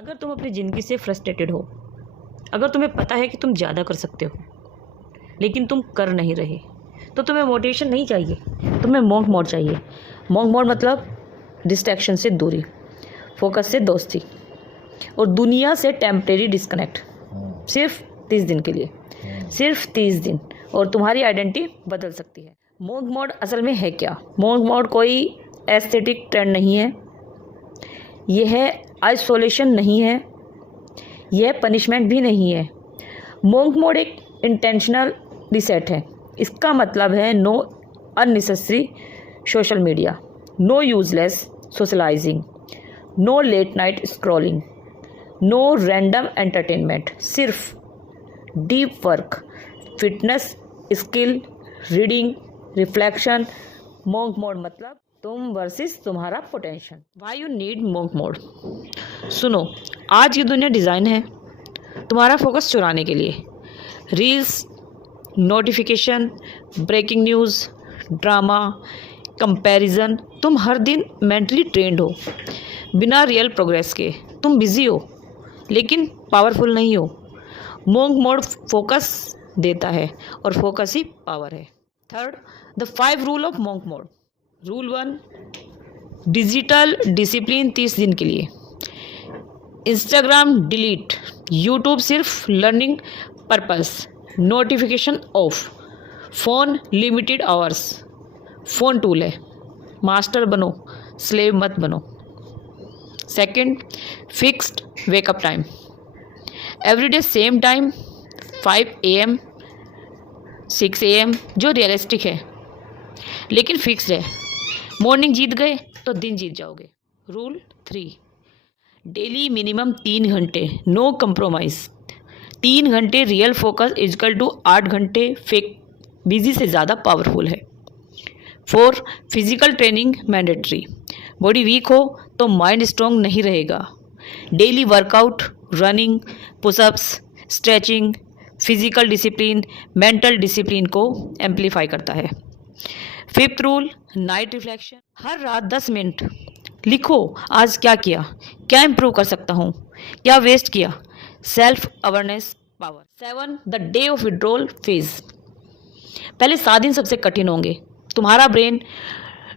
अगर तुम अपनी ज़िंदगी से फ्रस्ट्रेटेड हो, अगर तुम्हें पता है कि तुम ज़्यादा कर सकते हो लेकिन तुम कर नहीं रहे, तो तुम्हें मोटिवेशन नहीं चाहिए, तुम्हें मॉन्क मोड चाहिए। मॉन्क मोड मतलब डिस्ट्रैक्शन से दूरी, फोकस से दोस्ती और दुनिया से टेम्परेरी डिस्कनेक्ट। सिर्फ 30 दिन के लिए, सिर्फ 30 दिन, और तुम्हारी आइडेंटिटी बदल सकती है। मॉन्क मोड असल में है क्या? मॉन्क मोड कोई एस्थेटिक ट्रेंड नहीं है, यह है आइसोलेशन नहीं है, यह पनिशमेंट भी नहीं है। मॉन्क मोड एक इंटेंशनल रिसेट है। इसका मतलब है no unnecessary social media, no useless socialising, no late night scrolling, no random entertainment, सिर्फ deep work, fitness, skill, reading, reflection. Monk mode मतलब तुम वर्सेस तुम्हारा potential. Why you need monk mode? सुनो, आज की दुनिया डिज़ाइन है तुम्हारा फोकस चुराने के लिए। Reels, notification, breaking news, drama, comparison. तुम हर दिन मेंटली ट्रेंड हो बिना रियल प्रोग्रेस के। तुम बिजी हो लेकिन पावरफुल नहीं हो। मॉन्क मोड फोकस देता है और फोकस ही पावर है। Third, the 5 rule of monk mode. Rule 1, digital discipline 30 दिन के लिए। इंस्टाग्राम डिलीट, यूट्यूब सिर्फ learning purpose, notification of, phone limited hours. Phone tool है, मास्टर बनो, स्लेव मत बनो। Second, fixed wake up time. Everyday same time, 5 AM, 6 AM, जो realistic है लेकिन फिक्स्ड है। मॉर्निंग जीत गए तो दिन जीत जाओगे। रूल 3, डेली मिनिमम 3 घंटे, नो कंप्रोमाइज़। 3 घंटे रियल फोकस इजकल टू 8 घंटे फेक बिजी से ज़्यादा पावरफुल है। 4, physical training mandatory. Body weak हो तो माइंड स्ट्रॉन्ग नहीं रहेगा। Daily workout, running, pushups, stretching, physical discipline mental discipline को एम्पलीफाई करता है। 5th rule, night reflection. हर रात 10 मिनट लिखो, आज क्या किया, क्या इम्प्रूव कर सकता हूँ, क्या वेस्ट किया। Self awareness power. 7, the day of withdrawal phase. पहले 7 दिन सबसे कठिन होंगे। तुम्हारा ब्रेन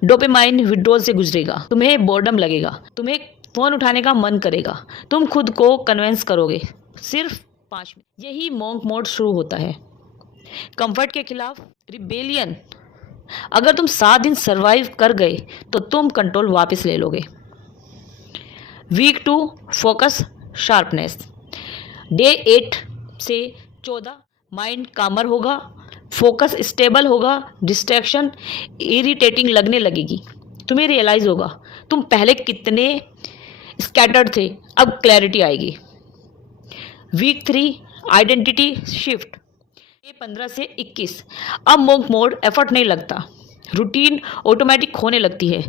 डोपामाइन विड्रॉल से गुजरेगा, तुम्हें बोर्डम लगेगा, तुम्हें फ़ोन उठाने का मन करेगा, तुम खुद को कन्विंस करोगे। सिर्फ 5 मिनट। यही मॉन्क मोड शुरू होता है। कंफर्ट के खिलाफ रिबेलियन। अगर तुम 7 दिन सरवाइव कर गए तो तुम कंट्रोल वापस ले लोगे। Week 2, focus sharpness. डे 8 से 14 माइंड कामर होगा, फोकस स्टेबल होगा, डिस्ट्रैक्शन इरिटेटिंग लगने लगेगी। तुम्हें रियलाइज़ होगा तुम पहले कितने स्कैटर्ड थे, अब क्लैरिटी आएगी। Week 3, identity shift. 15 से 21 अब मॉन्क मोड एफर्ट नहीं लगता, रूटीन ऑटोमेटिक होने लगती है।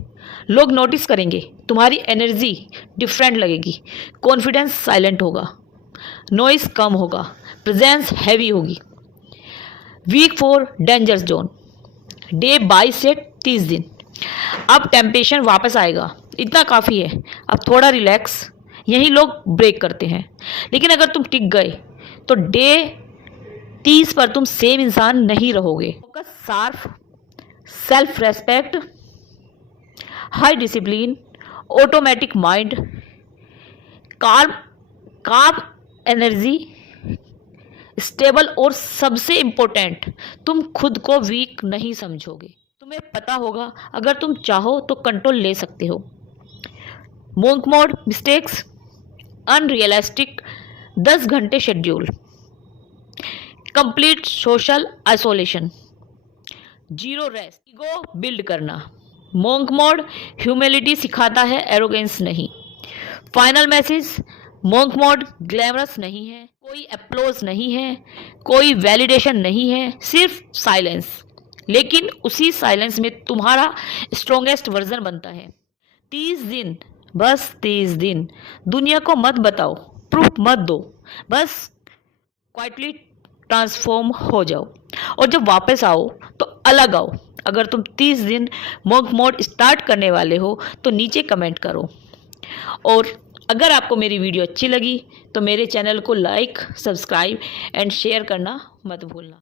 लोग नोटिस करेंगे, तुम्हारी एनर्जी डिफरेंट लगेगी, कॉन्फिडेंस साइलेंट होगा, नॉइस कम होगा, प्रेजेंस हैवी होगी। Week 4, danger zone. डे 22 से 30 दिन अब टेम्पटेशन वापस आएगा, इतना काफ़ी है, अब थोड़ा रिलैक्स। यही लोग ब्रेक करते हैं। लेकिन अगर तुम टिक गए तो डे 30 पर तुम सेम इंसान नहीं रहोगे। Focus sharp, self respect, high discipline, automatic mind, काम एनर्जी, स्टेबल, और सबसे इम्पोर्टेंट तुम खुद को वीक नहीं समझोगे। तुम्हें पता होगा अगर तुम चाहो तो कंट्रोल ले सकते हो। मॉन्क मोड मिस्टेक्स, अनरियलिस्टिक 10 घंटे schedule, complete social isolation, zero rest, ego build करना। मॉन्क मोड ह्यूमिलिटी सिखाता है, एरोगेंस नहीं। Final message, monk mode glamorous नहीं है, कोई अप्लॉज नहीं है, कोई वैलिडेशन नहीं है, सिर्फ साइलेंस। लेकिन उसी साइलेंस में तुम्हारा स्ट्रॉन्गेस्ट वर्जन बनता है। 30 दिन, बस 30 दिन। दुनिया को मत बताओ, प्रूफ मत दो, बस क्वाइटली ट्रांसफॉर्म हो जाओ। और जब वापस आओ तो अलग आओ। अगर तुम 30 दिन मॉन्क मोड स्टार्ट करने वाले हो तो नीचे कमेंट करो। और अगर आपको मेरी वीडियो अच्छी लगी तो मेरे चैनल को लाइक, सब्सक्राइब एंड शेयर करना मत भूलना।